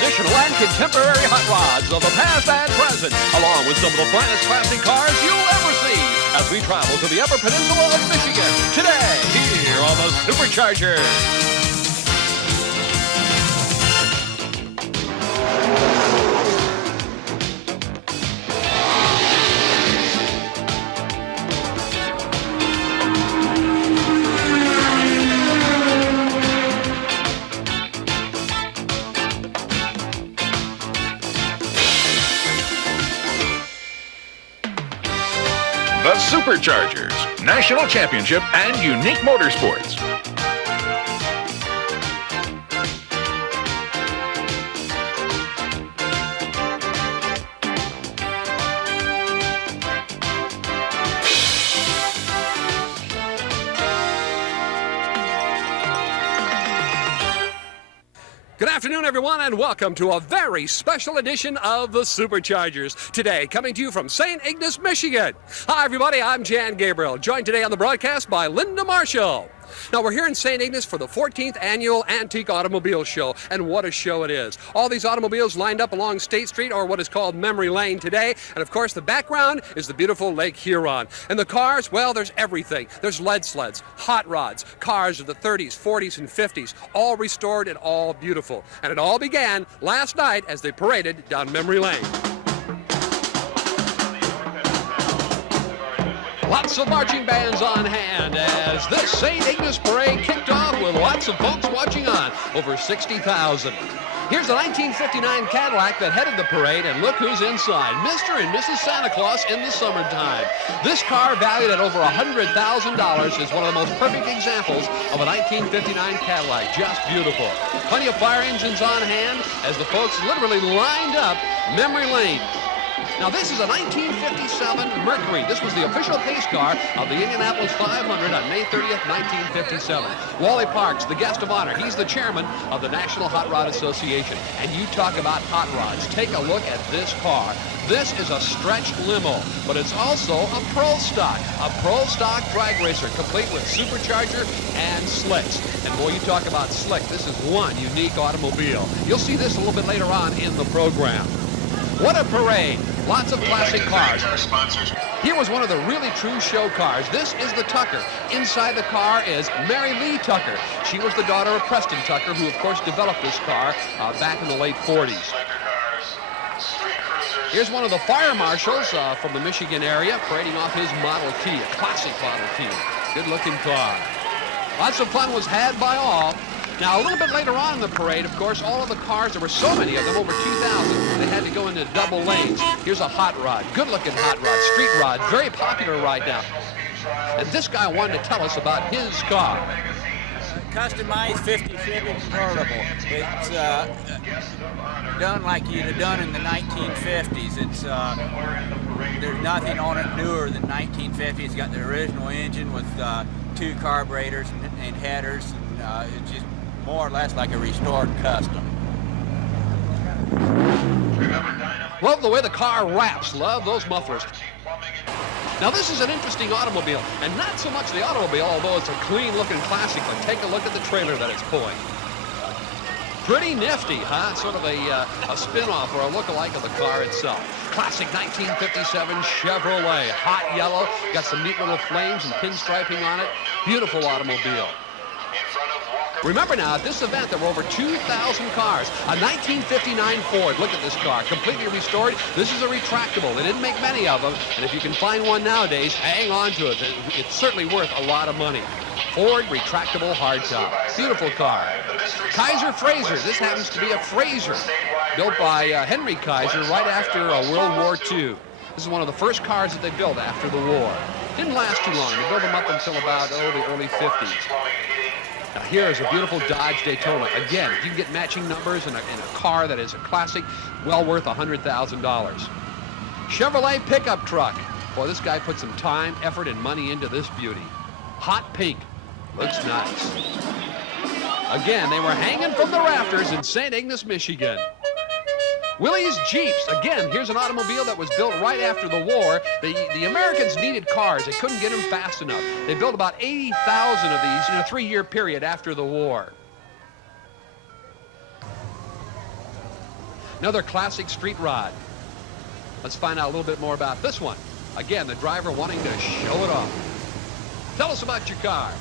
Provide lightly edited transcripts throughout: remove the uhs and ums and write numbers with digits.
traditional and contemporary hot rods of the past and present, along with some of the finest classic cars you'll ever see, as we travel to the Upper Peninsula of Michigan today, here on the Superchargers. The Superchargers, National Championship and Unique Motorsports. Good afternoon, everyone, and welcome to a very special edition of the Superchargers. Today, coming to you from St. Ignace, Michigan. Hi, everybody. I'm Jan Gabriel, joined today on the broadcast by Linda Marshall. Now, we're here in St. Ignace for the 14th Annual Antique Automobile Show, and what a show it is. All these automobiles lined up along State Street, or what is called Memory Lane today, and of course, the background is the beautiful Lake Huron. And the cars, well, there's everything. There's lead sleds, hot rods, cars of the 30s, 40s, and 50s, all restored and all beautiful. And it all began last night as they paraded down Memory Lane. Lots of marching bands on hand as this St. Ignace parade kicked off with lots of folks watching on, over 60,000. Here's a 1959 Cadillac that headed the parade, and look who's inside, Mr. and Mrs. Santa Claus in the summertime. This car, valued at over $100,000, is one of the most perfect examples of a 1959 Cadillac. Just beautiful. Plenty of fire engines on hand as the folks literally lined up Memory Lane. Now, this is a 1957 Mercury. This was the official pace car of the Indianapolis 500 on May 30th, 1957. Wally Parks, the guest of honor. He's the chairman of the National Hot Rod Association. And you talk about hot rods. Take a look at this car. This is a stretched limo, but it's also a pro stock drag racer, complete with supercharger and slicks. And boy, you talk about slick. This is one unique automobile. You'll see this a little bit later on in the program. What a parade. Lots of classic cars. Here was one of the really true show cars. This is the Tucker. Inside the car is Mary Lee Tucker. She was the daughter of Preston Tucker, who of course developed this car back in the late 40s. Here's one of the fire marshals from the Michigan area parading off his Model T, a classic Model T. Good looking car. Lots of fun was had by all. Now, a little bit later on in the parade, of course, all of the cars, there were so many of them, over 2,000, they had to go into double lanes. Here's a hot rod, good-looking hot rod, street rod, very popular right now. And this guy wanted to tell us about his car. Customized 50 Chevy convertible. It's done like you'd have done in the 1950s. It's there's nothing on it newer than 1950. It's got the original engine with two carburetors and headers, and it's just more or less like a restored custom. Love the way the car wraps. Love those mufflers. Now, this is an interesting automobile, and not so much the automobile, although it's a clean-looking classic, but take a look at the trailer that it's pulling. Pretty nifty, huh? Sort of a spin-off or a look-alike of the car itself. Classic 1957 Chevrolet, hot yellow, got some neat little flames and pinstriping on it. Beautiful automobile. Remember now, at this event, there were over 2,000 cars. A 1959 Ford. Look at this car, completely restored. This is a retractable. They didn't make many of them, and if you can find one nowadays, hang on to it. It's certainly worth a lot of money. Ford retractable hardtop. Beautiful car. Kaiser Frazer. This happens to be a Frazer, built by Henry Kaiser right after World War II. This is one of the first cars that they built after the war. Didn't last too long. They built them up until about, the early 50s. Now here is a beautiful Dodge Daytona. Again, you can get matching numbers in a car that is a classic, well worth $100,000. Chevrolet pickup truck. Boy, this guy put some time, effort, and money into this beauty. Hot pink. Looks nice. Again, they were hanging from the rafters in St. Ignace, Michigan. Willie's Jeeps. Again, here's an automobile that was built right after the war. The Americans needed cars. They couldn't get them fast enough. They built about 80,000 of these in a 3-year period after the war. Another classic street rod. Let's find out a little bit more about this one. Again, the driver wanting to show it off. Tell us about your car.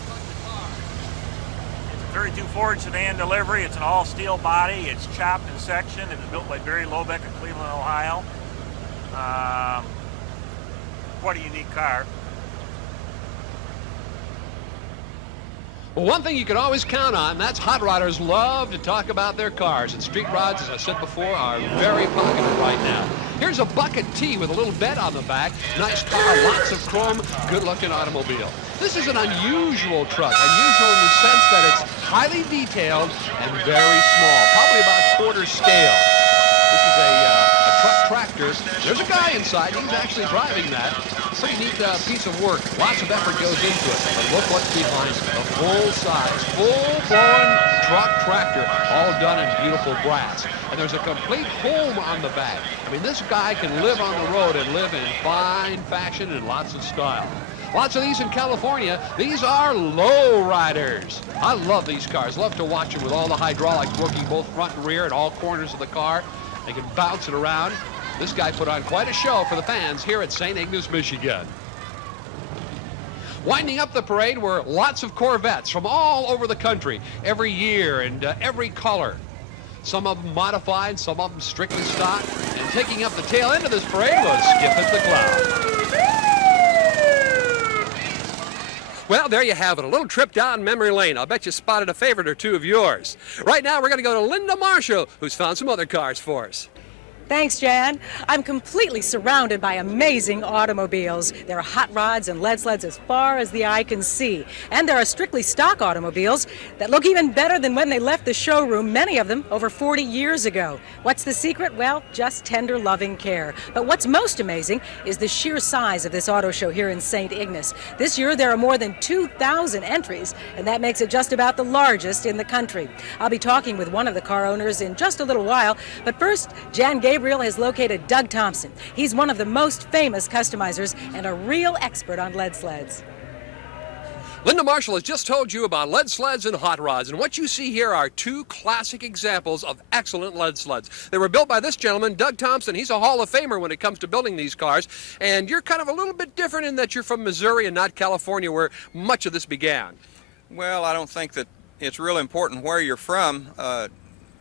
It's a 32 Ford sedan delivery. It's an all-steel body. It's chopped and sectioned. It was built by Barry Lobeck of Cleveland, Ohio. Quite a unique car. Well, one thing you can always count on, that's hot rodders love to talk about their cars. And street rods, as I said before, are very popular right now. Here's a bucket T with a little bed on the back. Nice car, lots of chrome, good-looking automobile. This is an unusual truck, unusual in the sense that it's highly detailed and very small, probably about quarter scale. This is a truck tractor. There's a guy inside. He's actually driving that. Pretty neat piece of work. Lots of effort goes into it. But look what's behind it. A full-size, full-blown truck tractor, all done in beautiful brass. And there's a complete home on the back. I mean, this guy can live on the road and live in fine fashion and lots of style. Lots of these in California. These are low riders. I love these cars. Love to watch them with all the hydraulics working both front and rear at all corners of the car. They can bounce it around. This guy put on quite a show for the fans here at St. Ignace, Michigan. Winding up the parade were lots of Corvettes from all over the country, every year and every color. Some of them modified, some of them strictly stock. And taking up the tail end of this parade was Skip at the Cloud. Well, there you have it, a little trip down memory lane. I'll bet you spotted a favorite or two of yours. Right now, we're going to go to Linda Marshall, who's found some other cars for us. Thanks, Jan. I'm completely surrounded by amazing automobiles. There are hot rods and lead sleds as far as the eye can see. And there are strictly stock automobiles that look even better than when they left the showroom, many of them over 40 years ago. What's the secret? Well, just tender, loving care. But what's most amazing is the sheer size of this auto show here in St. Ignace. This year, there are more than 2,000 entries, and that makes it just about the largest in the country. I'll be talking with one of the car owners in just a little while, but first, Jan Gabriel has located Doug Thompson. He's one of the most famous customizers and a real expert on lead sleds. Linda Marshall has just told you about lead sleds and hot rods, and what you see here are two classic examples of excellent lead sleds. They were built by this gentleman, Doug Thompson. He's a Hall of Famer when it comes to building these cars, and you're kind of a little bit different in that you're from Missouri and not California, where much of this began. Well, I don't think that it's real important where you're from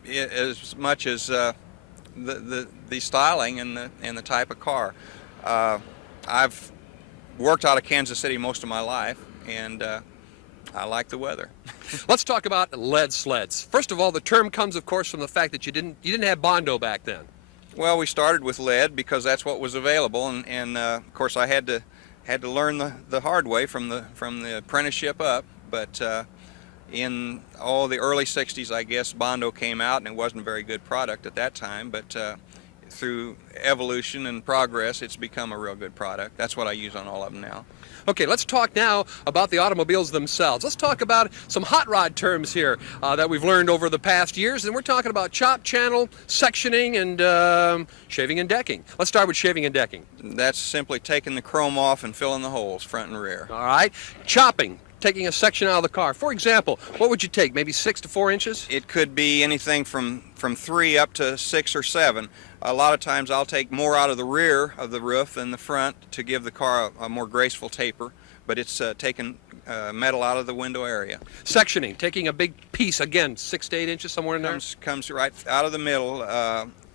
as much as the styling and the type of car. I've worked out of Kansas City most of my life, and I like the weather. Let's talk about lead sleds. First of all, the term comes, of course, from the fact that you didn't have Bondo back then. Well, we started with lead because that's what was available, and of course I had to learn the hard way from the apprenticeship up. But in the early 60s, I guess, Bondo came out, and it wasn't a very good product at that time, but through evolution and progress, it's become a real good product. That's what I use on all of them now. Okay, let's talk now about the automobiles themselves. Let's talk about some hot rod terms here that we've learned over the past years, and we're talking about chop, channel, sectioning, and shaving and decking. Let's start with shaving and decking. That's simply taking the chrome off and filling the holes, front and rear. All right. Chopping. Taking a section out of the car. For example, what would you take? Maybe 6 to 4 inches? It could be anything from 3 up to 6 or 7. A lot of times I'll take more out of the rear of the roof than the front to give the car a more graceful taper, but it's taking metal out of the window area. Sectioning, taking a big piece, again, 6 to 8 inches, somewhere in there? Comes right out of the middle.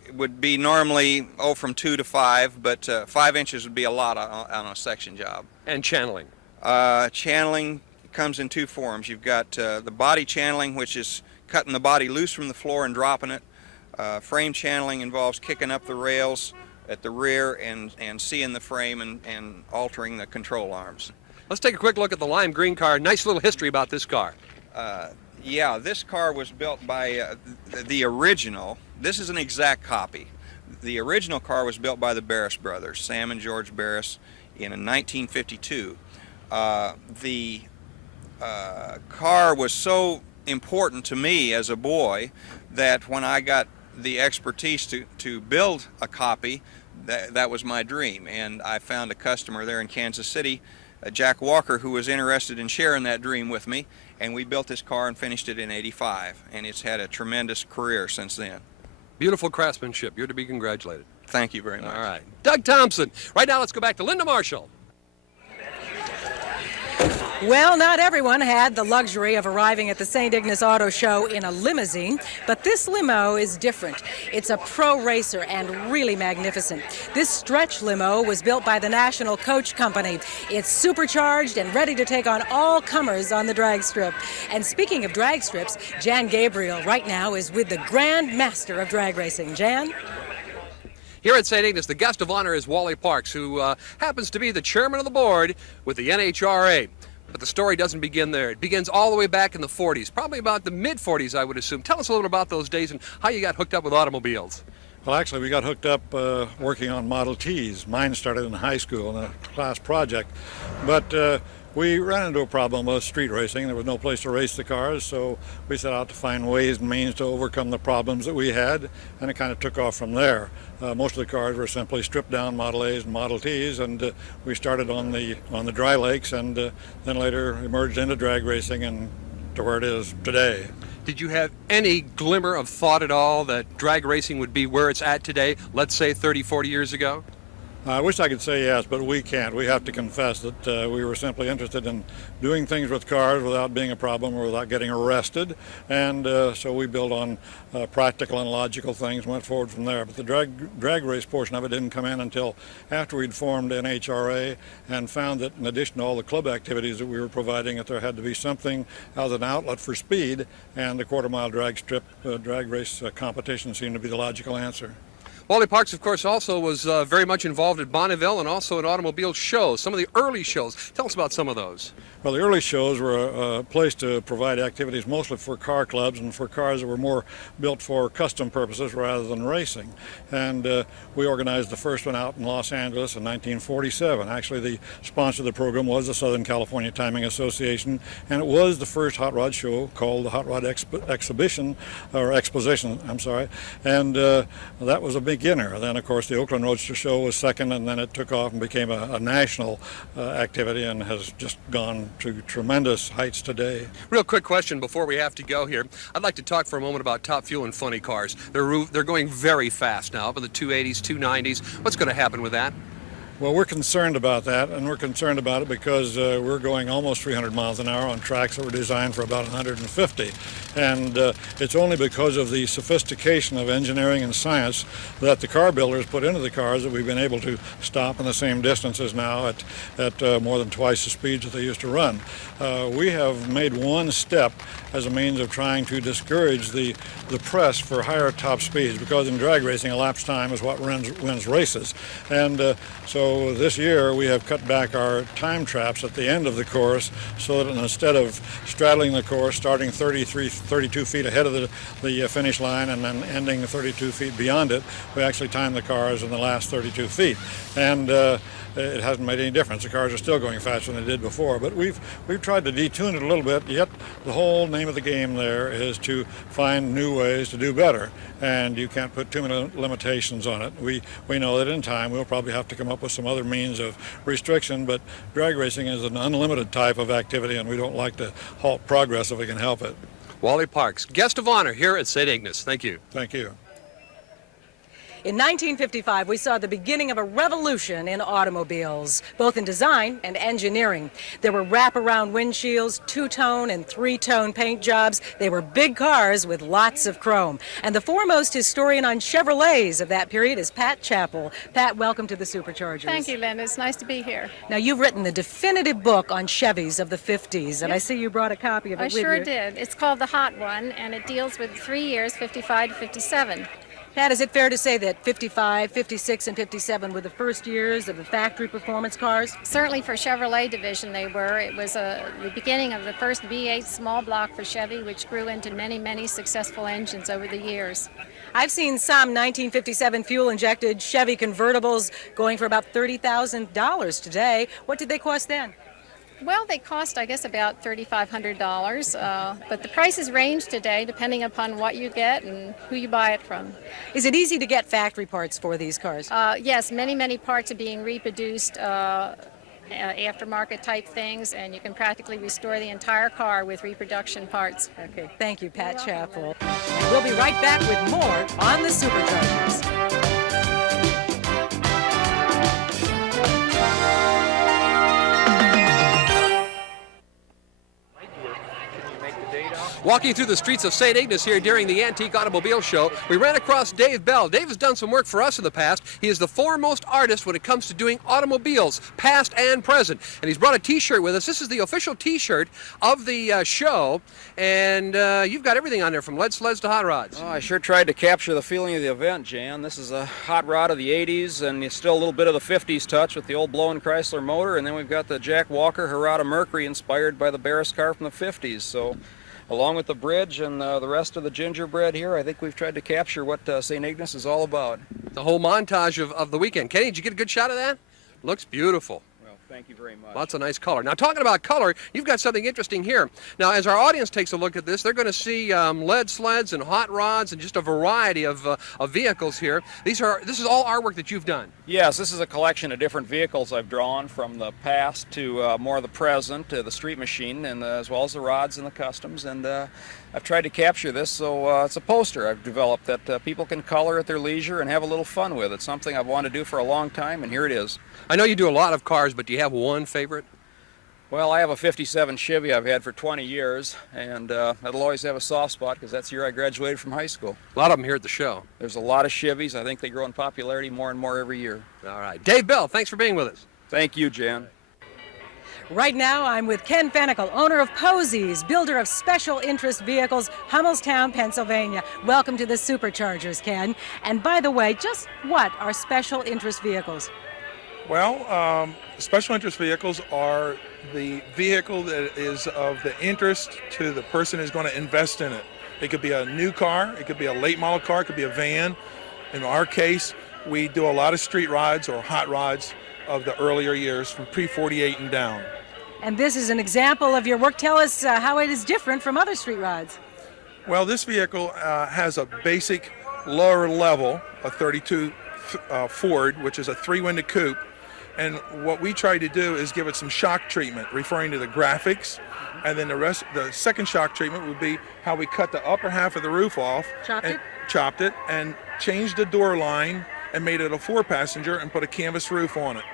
It would be normally from 2 to 5, but 5 inches would be a lot on a section job. And channeling? Channeling comes in 2 forms. You've got the body channeling, which is cutting the body loose from the floor and dropping it. Frame channeling involves kicking up the rails at the rear and seeing the frame and altering the control arms. Let's take a quick look at the lime green car. Nice little history about this car. Yeah, this car was built by the original. This is an exact copy. The original car was built by the Barris brothers, Sam and George Barris, in 1952. The car was so important to me as a boy that when I got the expertise to build a copy, that was my dream. And I found a customer there in Kansas City, Jack Walker, who was interested in sharing that dream with me, and we built this car and finished it in '85, and it's had a tremendous career since then. Beautiful craftsmanship. You're to be congratulated. Thank you very much. All right. Doug Thompson. Right now, let's go back to Linda Marshall. Well, not everyone had the luxury of arriving at the St. Ignace Auto Show in a limousine, but this limo is different. It's a pro racer and really magnificent. This stretch limo was built by the National Coach Company. It's supercharged and ready to take on all comers on the drag strip. And speaking of drag strips, Jan Gabriel right now is with the Grand Master of Drag Racing. Jan? Here at St. Ignace, the guest of honor is Wally Parks, who happens to be the chairman of the board with the NHRA. But the story doesn't begin there. It begins all the way back in the 40s, probably about the mid-40s, I would assume. Tell us a little about those days and how you got hooked up with automobiles. Well, actually, we got hooked up working on Model Ts. Mine started in high school in a class project. But we ran into a problem with street racing. There was no place to race the cars, so we set out to find ways and means to overcome the problems that we had, and it kind of took off from there. Most of the cars were simply stripped down Model A's and Model T's, and we started on the dry lakes, and then later emerged into drag racing and to where it is today. Did you have any glimmer of thought at all that drag racing would be where it's at today, let's say 30, 40 years ago? I wish I could say yes, but we can't. We have to confess that we were simply interested in doing things with cars without being a problem or without getting arrested, and so we built on practical and logical things, went forward from there. But the drag race portion of it didn't come in until after we'd formed NHRA and found that in addition to all the club activities that we were providing, that there had to be something as an outlet for speed, and the quarter-mile drag strip drag race competition seemed to be the logical answer. Wally Parks, of course, also was very much involved at Bonneville and also at automobile shows, some of the early shows. Tell us about some of those. Well, the early shows were a place to provide activities mostly for car clubs and for cars that were more built for custom purposes rather than racing. And we organized the first one out in Los Angeles in 1947. Actually, the sponsor of the program was the Southern California Timing Association, and it was the first hot rod show called the Hot Rod Exposition, I'm sorry. And that was a beginner. Then, of course, the Oakland Roadster Show was second, and then it took off and became a national activity and has just gone to tremendous heights today. Real quick question before we have to go here. I'd like to talk for a moment about Top Fuel and funny cars. They're going very fast now, up in the 280s, 290s. What's going to happen with that? Well, we're concerned about that, and we're concerned about it because we're going almost 300 miles an hour on tracks that were designed for about 150. And it's only because of the sophistication of engineering and science that the car builders put into the cars that we've been able to stop in the same distances now at more than twice the speeds that they used to run. We have made one step as a means of trying to discourage the press for higher top speeds, because in drag racing, elapsed time is what wins races. And so this year we have cut back our time traps at the end of the course so that instead of straddling the course, starting 32 feet ahead of the finish line and then ending 32 feet beyond it, we actually time the cars in the last 32 feet. And it hasn't made any difference. The cars are still going faster than they did before, but we've tried to detune it a little bit, yet the whole name of the game there is to find new ways to do better, and you can't put too many limitations on it. We know that in time we'll probably have to come up with some other means of restriction, but drag racing is an unlimited type of activity, and we don't like to halt progress if we can help it. Wally Parks, guest of honor here at St. Ignace. Thank you. Thank you. In 1955, we saw the beginning of a revolution in automobiles, both in design and engineering. There were wraparound windshields, two-tone and three-tone paint jobs. They were big cars with lots of chrome. And the foremost historian on Chevrolets of that period is Pat Chappell. Pat, welcome to the Superchargers. Thank you, Linda. It's nice to be here. Now, you've written the definitive book on Chevys of the 50s, and I see you brought a copy of it with you. I sure did. It's called The Hot One, and it deals with 3 years, 55 to 57. Pat, is it fair to say that 55, 56, and 57 were the first years of the factory performance cars? Certainly for Chevrolet division they were. It was the beginning of the first V8 small block for Chevy, which grew into many, many successful engines over the years. I've seen some 1957 fuel-injected Chevy convertibles going for about $30,000 today. What did they cost then? Well, they cost, I guess, about $3,500, but the prices range today depending upon what you get and who you buy it from. Is it easy to get factory parts for these cars? Yes, many, many parts are being reproduced aftermarket type things, and you can practically restore the entire car with reproduction parts. Okay, thank you, Pat Chappell. And we'll be right back with more on the Superchargers. Walking through the streets of St. Ignace here during the Antique Automobile Show, we ran across Dave Bell. Dave has done some work for us in the past. He is the foremost artist when it comes to doing automobiles, past and present. And he's brought a T-shirt with us. This is the official T-shirt of the show. And you've got everything on there from lead sleds to hot rods. Oh, I sure tried to capture the feeling of the event, Jan. This is a hot rod of the 80s, and it's still a little bit of the 50s touch with the old blowing Chrysler motor. And then we've got the Jack Walker Harada Mercury inspired by the Barris car from the 50s. So, along with the bridge and the rest of the gingerbread here, I think we've tried to capture what St. Ignace is all about. The whole montage of the weekend. Kenny, did you get a good shot of that? Looks beautiful. Well, thank you very much. Lots of nice color. Now, talking about color, you've got something interesting here. Now, as our audience takes a look at this, they're going to see lead sleds and hot rods and just a variety of vehicles here. This is all artwork that you've done. Yes, this is a collection of different vehicles I've drawn from the past to more of the present, the street machine, and as well as the rods and the customs. And I've tried to capture this, so it's a poster I've developed that people can color at their leisure and have a little fun with. It's something I've wanted to do for a long time, and here it is. I know you do a lot of cars, but do you have one favorite? Well, I have a 57 Chevy I've had for 20 years, and that'll always have a soft spot because that's the year I graduated from high school. A lot of them here at the show. There's a lot of Chevys. I think they grow in popularity more and more every year. All right. Dave Bell, thanks for being with us. Thank you, Jan. Right now, I'm with Ken Fenikel, owner of Posey's, builder of special interest vehicles, Hummelstown, Pennsylvania. Welcome to the Superchargers, Ken. And by the way, just what are special interest vehicles? Well, special interest vehicles are the vehicle that is of the interest to the person who's going to invest in it. It could be a new car, it could be a late model car, it could be a van. In our case, we do a lot of street rods or hot rods of the earlier years from pre-48 and down. And this is an example of your work. Tell us how it is different from other street rods. Well, this vehicle has a basic lower level, a 32 Ford, which is a 3-window coupe. And what we try to do is give it some shock treatment, referring to the graphics. And then the second shock treatment would be how we cut the upper half of the roof off. Chopped it and changed the door line and made it a 4-passenger and put a canvas roof on it.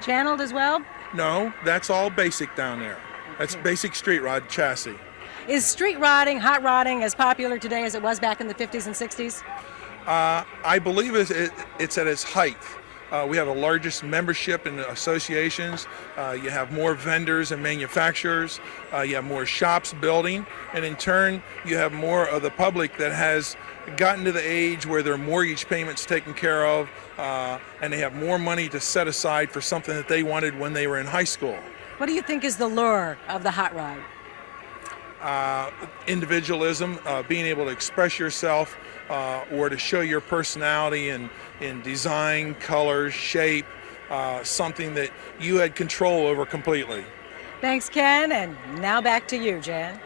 Channeled as well? No, that's all basic down there. That's basic street rod chassis. Is street rodding, hot rodding, as popular today as it was back in the 50s and 60s? I believe it's at its height. We have the largest membership in the associations. You have more vendors and manufacturers. You have more shops building. And in turn, you have more of the public that has gotten to the age where their mortgage payment's taken care of, and they have more money to set aside for something that they wanted when they were in high school. What do you think is the lure of the hot rod? Individualism, being able to express yourself or to show your personality in design, color, shape, something that you had control over completely. Thanks, Ken, and now back to you, Jan.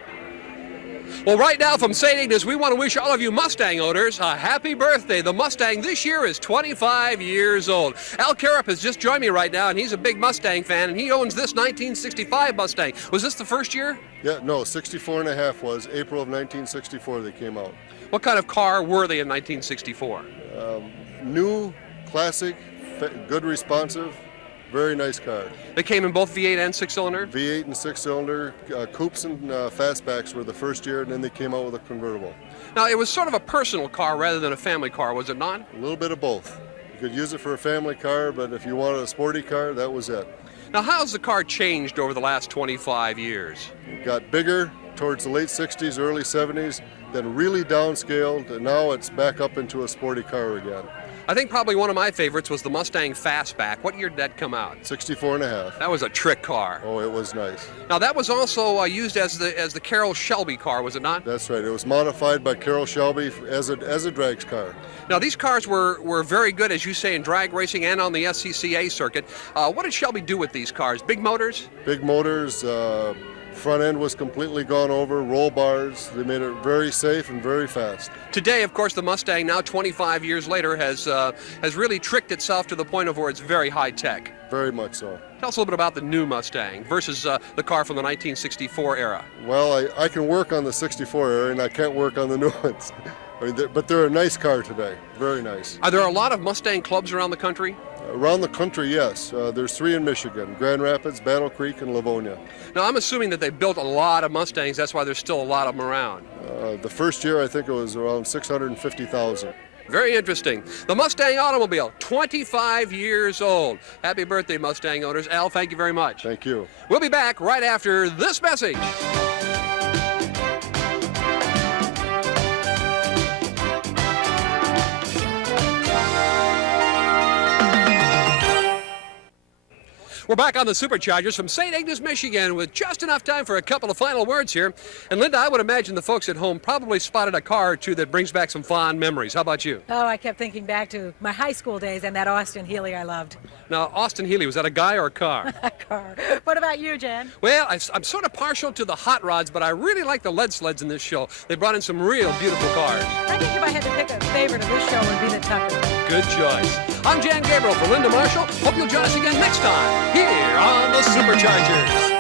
Well, right now from St. Ignace, we want to wish all of you Mustang owners a happy birthday. The Mustang this year is 25 years old. Al Carup has just joined me right now, and he's a big Mustang fan, and he owns this 1965 Mustang. Was this the first year? Yeah, no, 64 and a half was April of 1964 they came out. What kind of car were they in 1964? New, classic, good responsive, very nice car. They came in both V8 and 6-cylinder? V8 and 6-cylinder, coupes and fastbacks were the first year, and then they came out with a convertible. Now, it was sort of a personal car rather than a family car, was it not? A little bit of both. You could use it for a family car, but if you wanted a sporty car, that was it. Now, how's the car changed over the last 25 years? It got bigger towards the late 60s, early 70s, then really downscaled, and now it's back up into a sporty car again. I think probably one of my favorites was the Mustang Fastback. What year did that come out? 64 and a half. That was a trick car. Oh, it was nice. Now, that was also used as the Carroll Shelby car, was it not? That's right. It was modified by Carroll Shelby as a drag car. Now, these cars were very good, as you say, in drag racing and on the SCCA circuit. What did Shelby do with these cars? Big motors? Big motors, Front end was completely gone over, roll bars. They made it very safe and very fast. Today, of course, the Mustang, now 25 years later, has really tricked itself to the point of where it's very high tech. Very much so. Tell us a little bit about the new Mustang versus the car from the 1964 era. Well, I can work on the 64 era and I can't work on the new ones. I mean, but they're a nice car today, very nice. Are there a lot of Mustang clubs around the country? Around the country, yes. There's 3 in Michigan, Grand Rapids, Battle Creek, and Livonia. Now, I'm assuming that they built a lot of Mustangs. That's why there's still a lot of them around. The first year, I think it was around 650,000. Very interesting. The Mustang automobile, 25 years old. Happy birthday, Mustang owners. Al, thank you very much. Thank you. We'll be back right after this message. We're back on the Superchargers from St. Ignace, Michigan, with just enough time for a couple of final words here. And Linda, I would imagine the folks at home probably spotted a car or two that brings back some fond memories. How about you? Oh, I kept thinking back to my high school days and that Austin Healey I loved. Now, Austin Healey, was that a guy or a car? A car. What about you, Jan? Well, I'm sort of partial to the hot rods, but I really like the lead sleds in this show. They brought in some real beautiful cars. I think if I had to pick a favorite of this show, it would be the Tucker. Good choice. I'm Jan Gabriel for Linda Marshall. Hope you'll join us again next time here on the Superchargers.